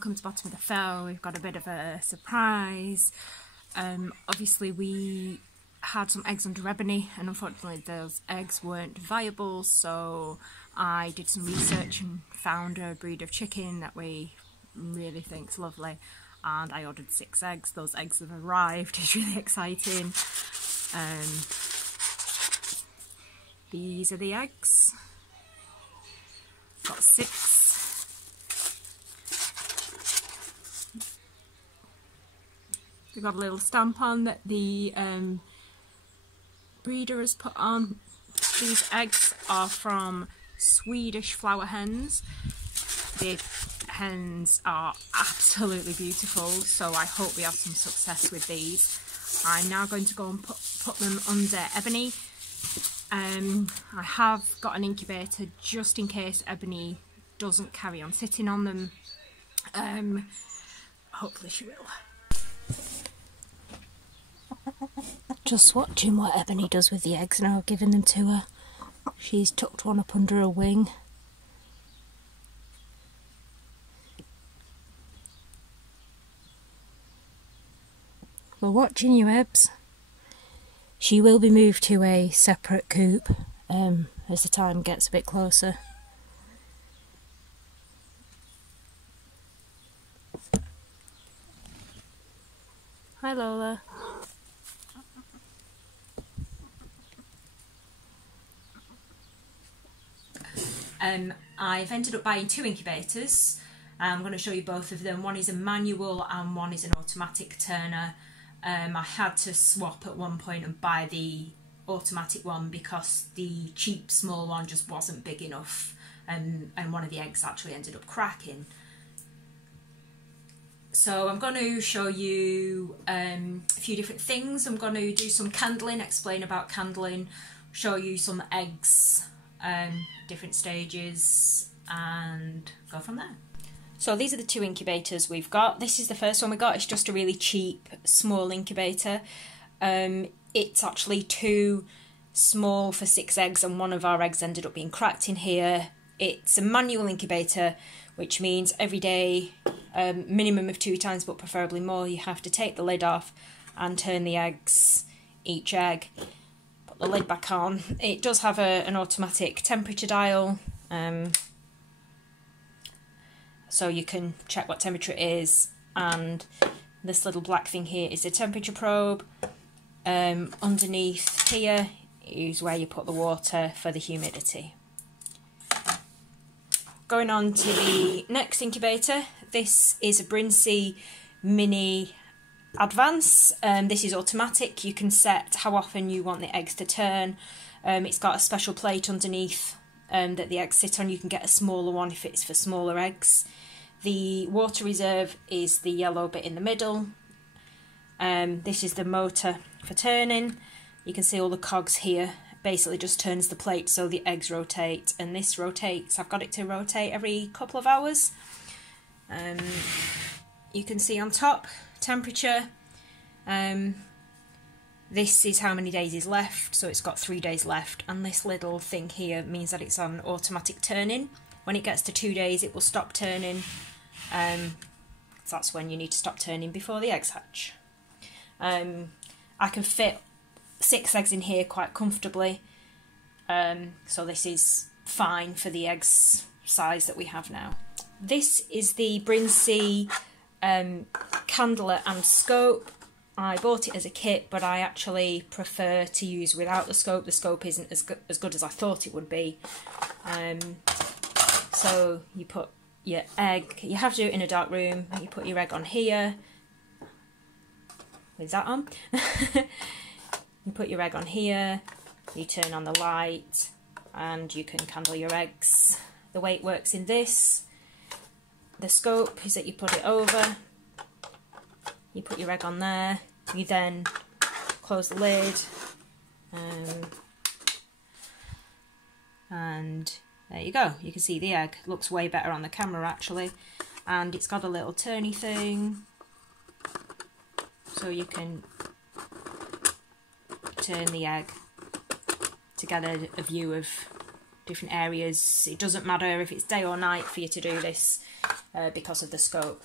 welcome to Bottom of the Fell. We've got a bit of a surprise. Obviously we had some eggs under ebony and unfortunately those eggs weren't viable, so I did some research and found a breed of chicken that we really think's lovely, and I ordered 6 eggs. Those eggs have arrived. It's really exciting. These are the eggs. Got 6. We've got a little stamp on that the breeder has put on. These eggs are from Swedish Flower Hens. The hens are absolutely beautiful, so I hope we have some success with these. I'm now going to go and put them under ebony. I have got an incubator just in case ebony doesn't carry on sitting on them. Hopefully she will. Just watching what Ebony does with the eggs now, giving them to her. She's tucked one up under her wing. We're watching you, Ebs. She will be moved to a separate coop as the time gets a bit closer. Hi Lola. I've ended up buying 2 incubators. I'm going to show you both of them. One is a manual and one is an automatic turner. I had to swap at one point and buy the automatic one because the cheap small one just wasn't big enough, and one of the eggs actually ended up cracking. So I'm going to show you a few different things. I'm going to do some candling, explain about candling, show you some eggs, different stages, and go from there. So these are the 2 incubators we've got. This is the first one we got. It's just a really cheap, small incubator. It's actually too small for 6 eggs, and one of our eggs ended up being cracked in here. It's a manual incubator, which means every day, minimum of 2 times, but preferably more, you have to take the lid off and turn the eggs, each egg. Put the lid back on. It does have an automatic temperature dial, so you can check what temperature it is, and this little black thing here is the temperature probe. Underneath here is where you put the water for the humidity. Going on to the next incubator, this is a Brinsea Mini Advance. This is automatic. You can set how often you want the eggs to turn. It's got a special plate underneath that the eggs sit on. You can get a smaller one if it's for smaller eggs. The water reserve is the yellow bit in the middle. This is the motor for turning. You can see all the cogs here. Basically just turns the plate so the eggs rotate, and this rotates. I've got it to rotate every couple of hours. You can see on top temperature. This is how many days is left, so it's got 3 days left, and this little thing here means that it's on automatic turning. When it gets to 2 days it will stop turning. That's when you need to stop turning before the eggs hatch. I can fit 6 eggs in here quite comfortably, so this is fine for the eggs size that we have now. This is the Brinsea candler and scope. I bought it as a kit, but I actually prefer to use without the scope. The scope isn't as good as I thought it would be. So you put your egg, you have to do it in a dark room, you put your egg on here, with that on. You put your egg on here, you turn on the light, and you can candle your eggs. The way it works in this, the scope is that you put it over, you put your egg on there, you then close the lid, and there you go. You can see the egg. Looks way better on the camera actually, and it's got a little turny thing, so you can turn the egg to get a view of different areas. It doesn't matter if it's day or night for you to do this. because of the scope.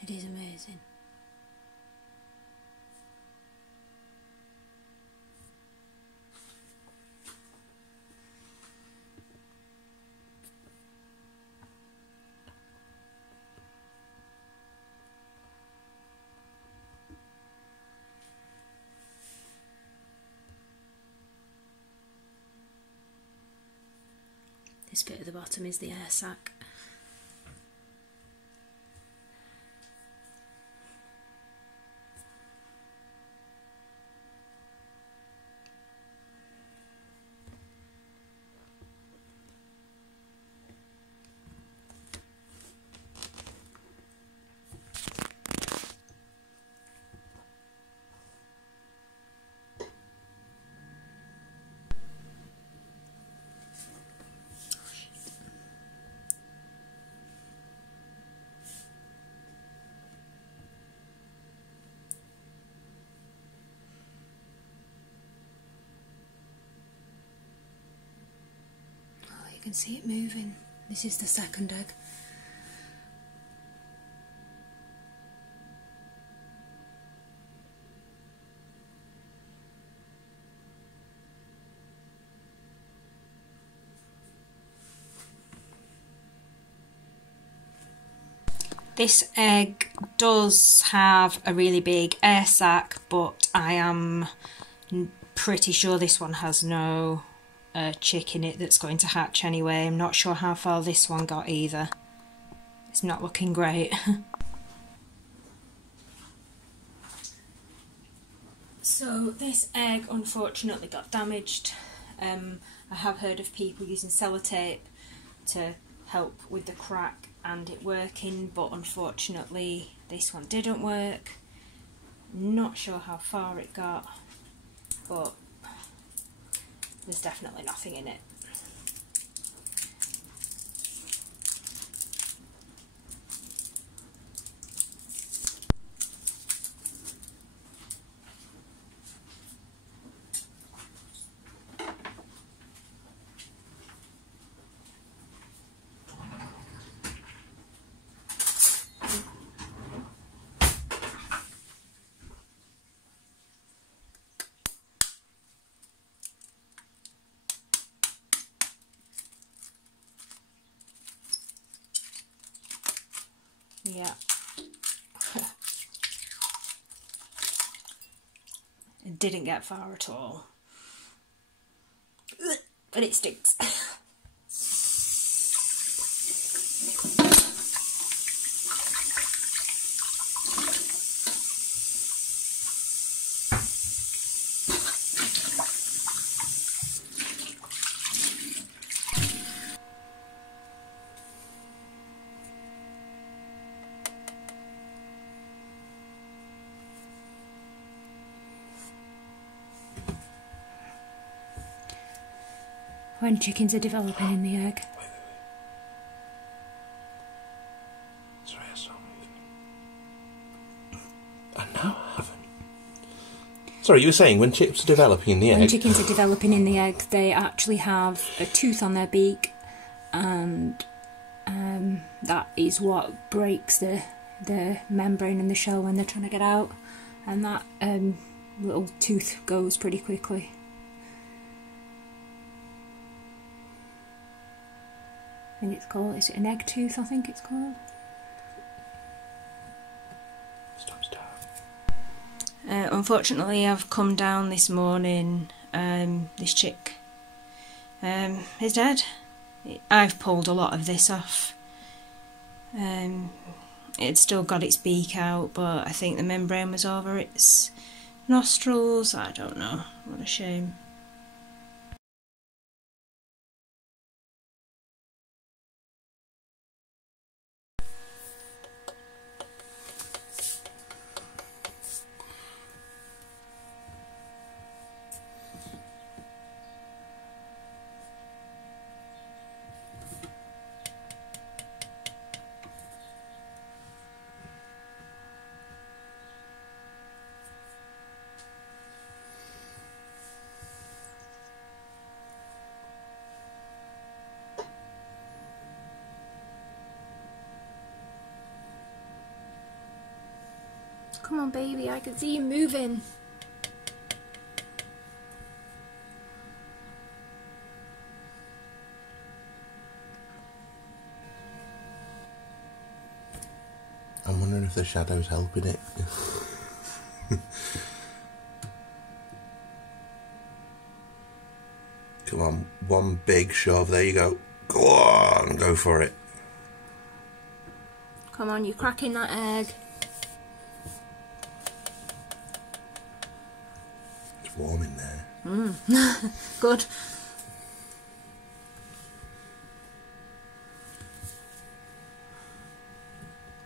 It is amazing. This bit at the bottom is the air sac. You can see it moving. This is the second egg. This egg does have a really big air sac, but I am pretty sure this one has no chick in it that's going to hatch anyway. I'm not sure how far this one got either. It's not looking great. So this egg unfortunately got damaged. I have heard of people using sellotape to help with the crack and it working, but unfortunately this one didn't work. Not sure how far it got, but there's definitely nothing in it. Yeah. It didn't get far at all. But it stinks. When chickens are developing in the egg. Wait. Sorry, I saw moving. And now I haven't. Sorry, you were saying when chicks are developing in the egg? When chickens are developing in the egg, they actually have a tooth on their beak, and that is what breaks the membrane in the shell when they're trying to get out, and that little tooth goes pretty quickly. I think it's called, is it an egg tooth, I think it's called? Unfortunately, I've come down this morning, this chick is dead. I've pulled a lot of this off. It's still got its beak out, but I think the membrane was over its nostrils. I don't know. What a shame. Come on, baby, I can see you moving. I'm wondering if the shadow's helping it. Come on, one big shove, there you go. Go on, go for it. Come on, you're cracking that egg. It's warm in there. Good.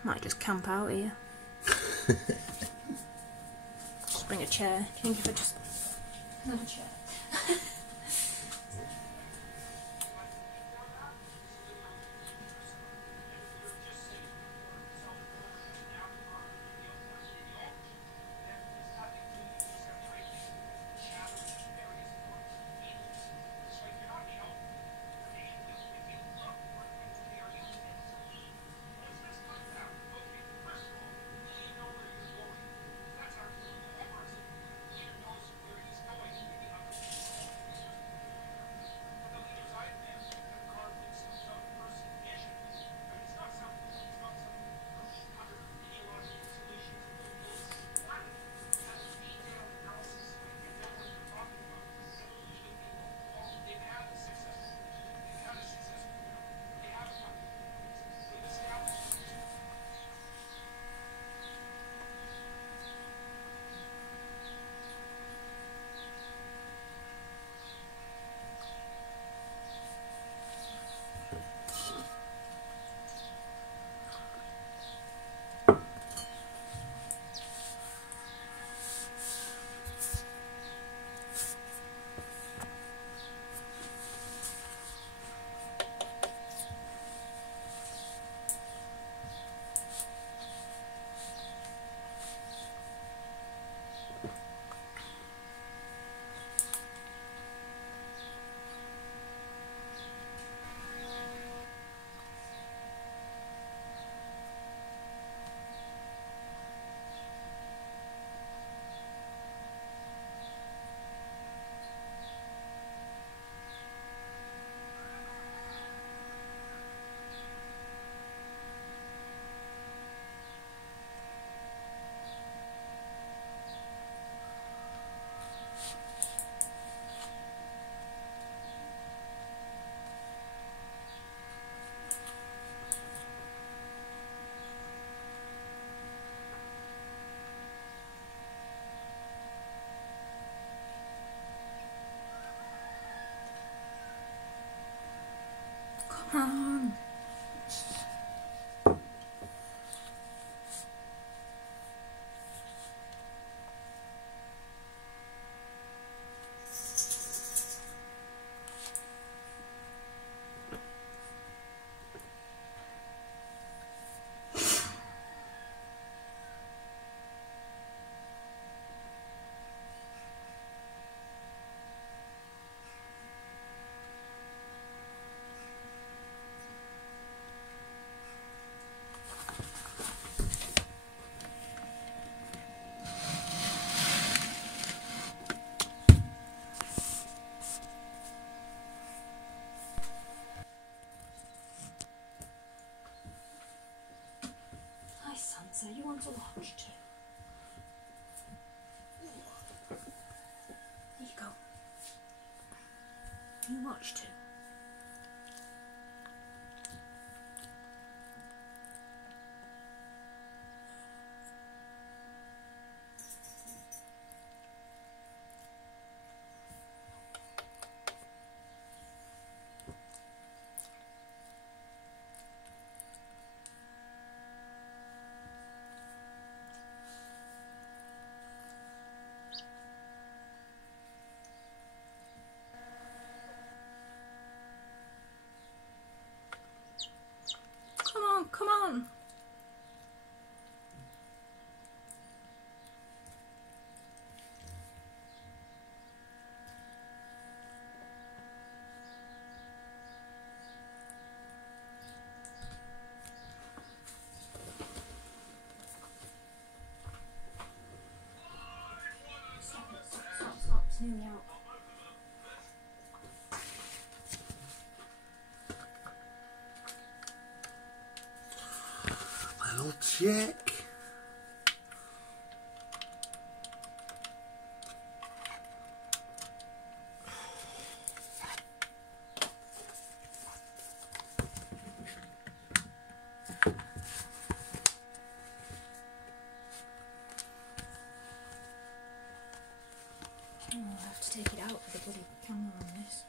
Might just camp out here. Just bring a chair. Do you think if I just... Another chair. Come on. So you want to watch too? There you go. You watch too. on. Stop, it's nearly out. Little chick. Oh, I'll have to take it out with the bloody camera on this.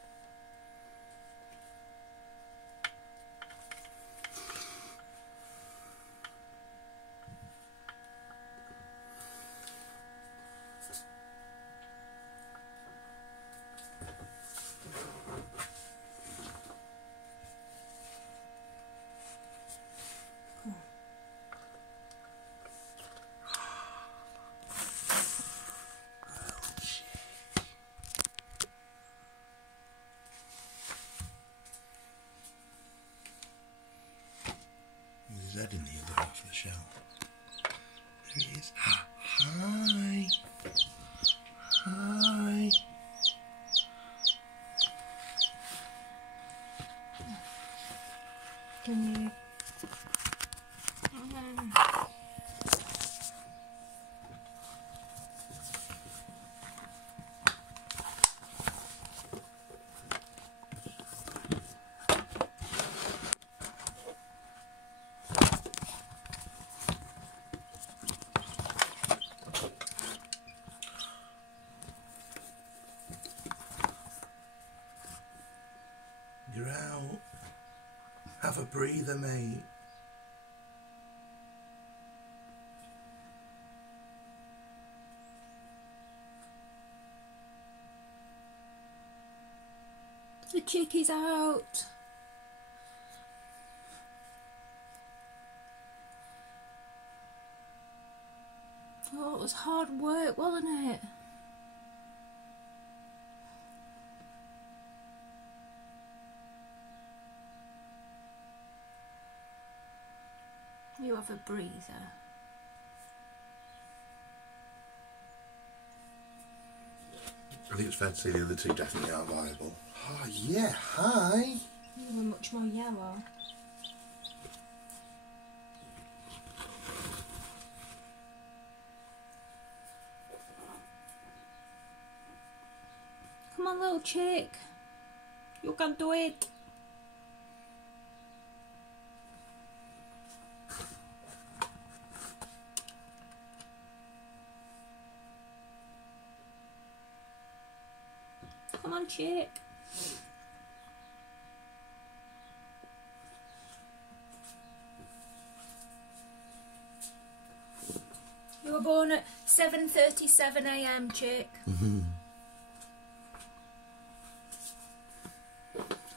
There's Ed in the other half of the shell. There he is. Ah, hi. Hi. Can you? You're out. Have a breather, mate. The chick is out. Oh, it was hard work, wasn't it? You have a breather. I think it's fair to say the other two definitely are viable. Oh, yeah, hi. You were much more yellow. Come on, little chick. You can do it. Come on, chick. You were born at 7:37 AM, chick.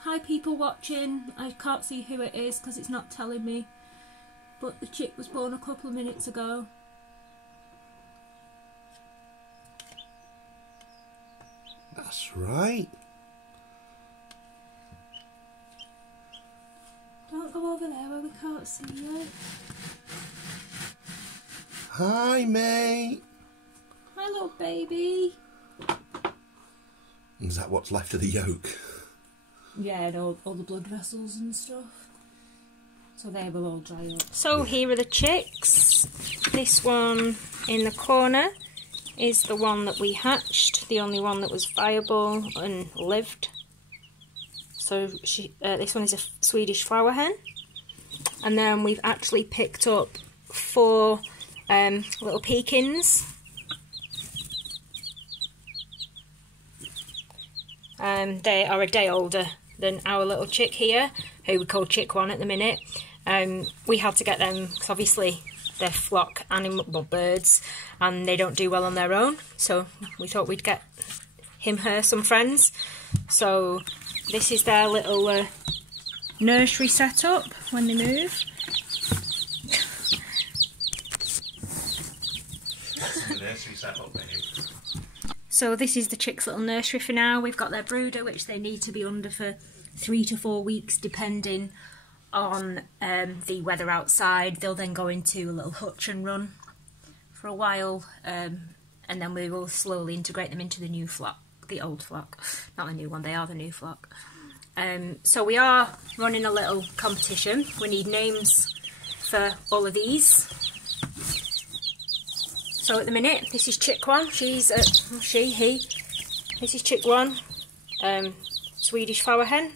Hi, people watching. I can't see who it is because it's not telling me. But the chick was born a couple of minutes ago. That's right. Don't go over there where we can't see you. Hi, mate. Hi, little baby. Is that what's left of the yolk? Yeah, and all the blood vessels and stuff. So they will all dry up. So here are the chicks. This one in the corner is the one that we hatched, the only one that was viable and lived. So this one is a Swedish Flower Hen. And then we've actually picked up 4 little Pekins. They are a day older than our little chick here, who we call Chick 1 at the minute. We had to get them because obviously they're flock birds and they don't do well on their own, so we thought we'd get her some friends. So this is their little nursery setup when they move. set up, babe. So this is the chicks' little nursery for now. We've got their brooder, which they need to be under for 3 to 4 weeks, depending on the weather outside. They'll then go into a little hutch and run for a while, and then we will slowly integrate them into the new flock, the old flock. Not the new one, they are the new flock. So we are running a little competition. We need names for all of these. So at the minute, this is chick 1. She's he. This is chick 1. Swedish Flower Hen.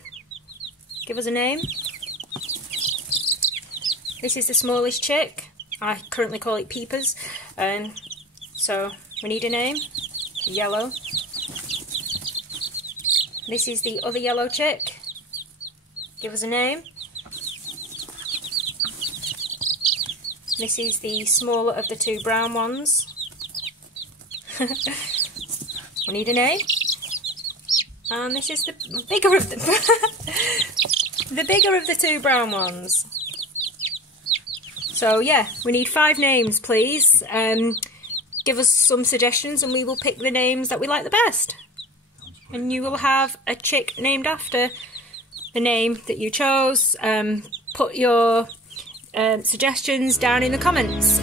Give us a name. This is the smallest chick. I currently call it Peepers. So we need a name. Yellow. This is the other yellow chick. Give us a name. This is the smaller of the 2 brown ones. We need a name. And this is the bigger of the the bigger of the 2 brown ones. So yeah, we need 5 names, please. Give us some suggestions and we will pick the names that we like the best. And you will have a chick named after the name that you chose. Put your suggestions down in the comments.